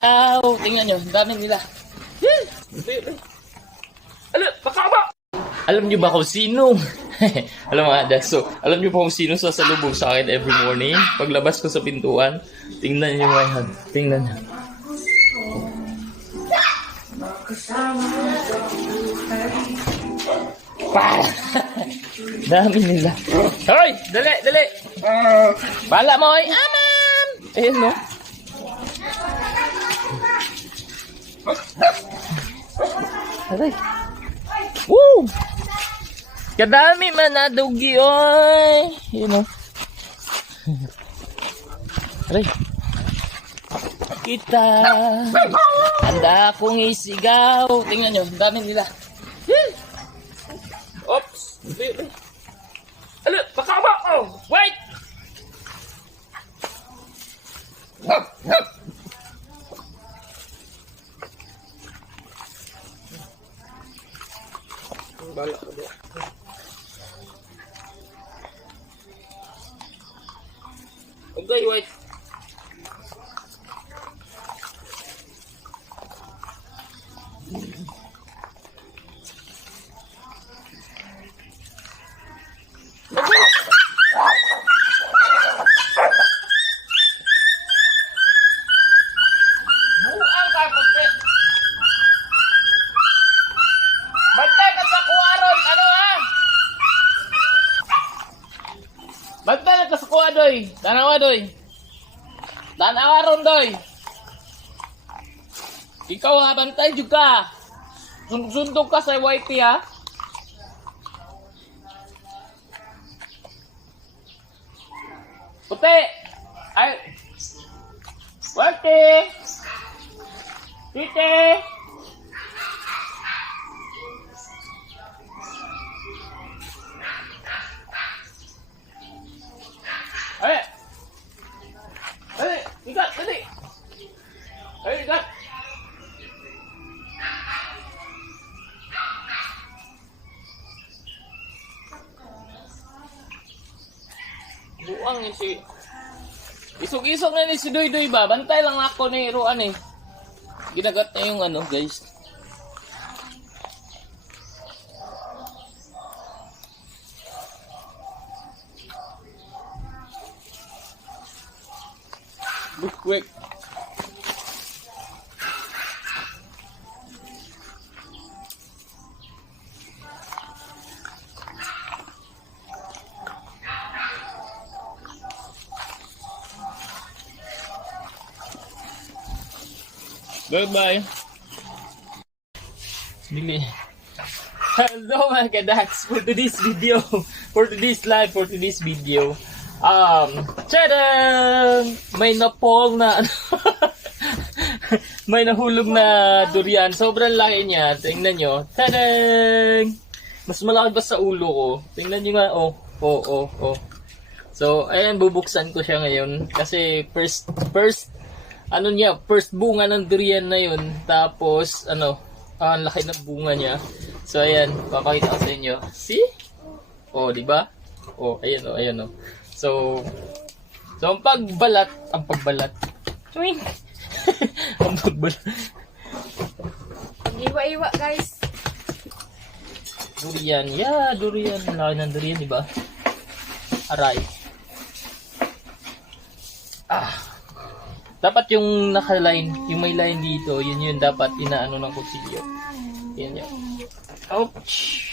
Tingnan nyo, ang dami nila. Alam nyo ba kung sino? Alam mga adas, so, alam nyo ba kung sino sasalubong sa akin every morning? Paglabas ko sa pintuan, tingnan nyo mga yan. Tingnan nyo. Dami nila. Hoy! Dali! Dali! Bala mo, oy! Aman! Ayun, no? Aray! Woo! Kadami man na dugi, oy! Ayun, no? Aray! Kita! Handa akong isigaw! Tingnan nyo, dami nila. Oops! Ano? Pakaba! Oh! Wait! Bala ko ba? Okay, wait. Bantay ka sa kuha, doy. Danawa, doy. Danawa ron, doy. Ikaw ha, bantay juga. Sundog ka sa YP, ha. Puti. Ay. YP. Titi. Ay! Ay! Ikat! Dali! Ay! Ikat! Buang ni si... Isog-isog na ni si Doy-Doy ba? Bantay lang ako ni Ruan eh. Ginagat na yung ano guys. Quick. Goodbye. Dili. Hello mga kadax for today's video. For today's video. Tadam! May napong na may nahulog na durian. Sobrang laki niya. Tingnan nyo. Tadam! Mas malaki ba sa ulo ko? Tingnan nyo nga. Oh. So, ayan, bubuksan ko siya ngayon. Kasi first bunga ng durian na yun. Tapos, ang laki ng bunga niya. So, ayan, papakita ko sa inyo. See? Oh, di ba? Oh, ayan. So, ang pagbalat. Twink! Ang pagbalat. Iwa-iwa, guys. Durian. Yeah, durian. Laki ng durian, di ba? Aray. Dapat yung naka-line, yung may line dito, yun dapat inaano ng kutsilyo. Yan. Ouch!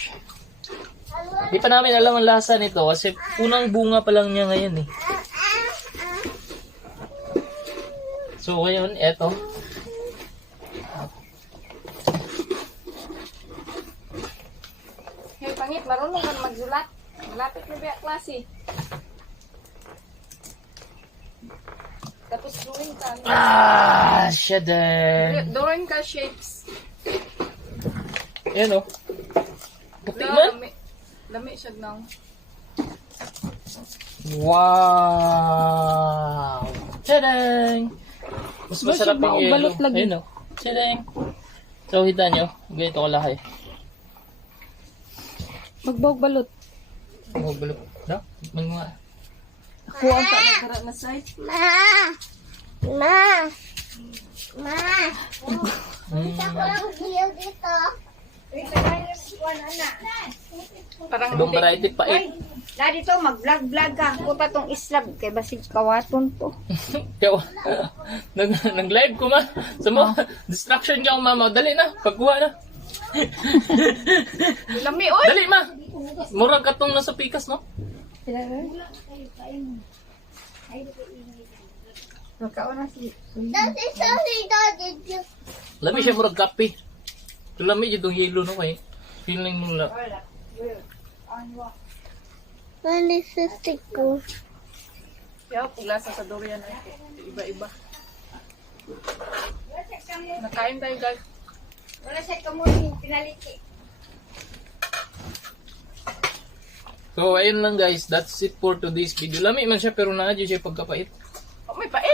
Di pa namin alam ang lasa nito kasi unang bunga pa lang niya ngayon eh. So ngayon, eto. Hey, pangit, marunong ka magsulat. Malapit na ba klase? Tapos drawing ka. Siya din. Drawing ka shapes. Ayan o. Puti man. Lami siya ng... Wow! Tadang! Mas masarap yung yelo. Balot lagi. Ayun o. Tadang! So, kita nyo. Ganito ko laki. Magbawag balot. Magbawag balot. No? Mga... Ako ang sa nagkara na side. Ma! Parang Ibang variety pa eh. Na dito, mag-vlog-vlog ka. Puta tong islab. Kay basig kawaton to. Kaya, nag-live ko ma. Sa mo, distraction ka mama. Dali na, pagkuha na. lami, oy! Dali ma. Murag katong nasa pikas no? Magkaon na si... Lami siya murag kape. Lami dito yelo no kay. Feeling mo na. Kaya paglasa sa durian ay iba-iba. Nakain tayo guys. Wala siya kamunin, pinaliki. So ayun lang guys, that's it for today's video. Lami man siya pero naadyo siya pagkapait. Oh, may pait.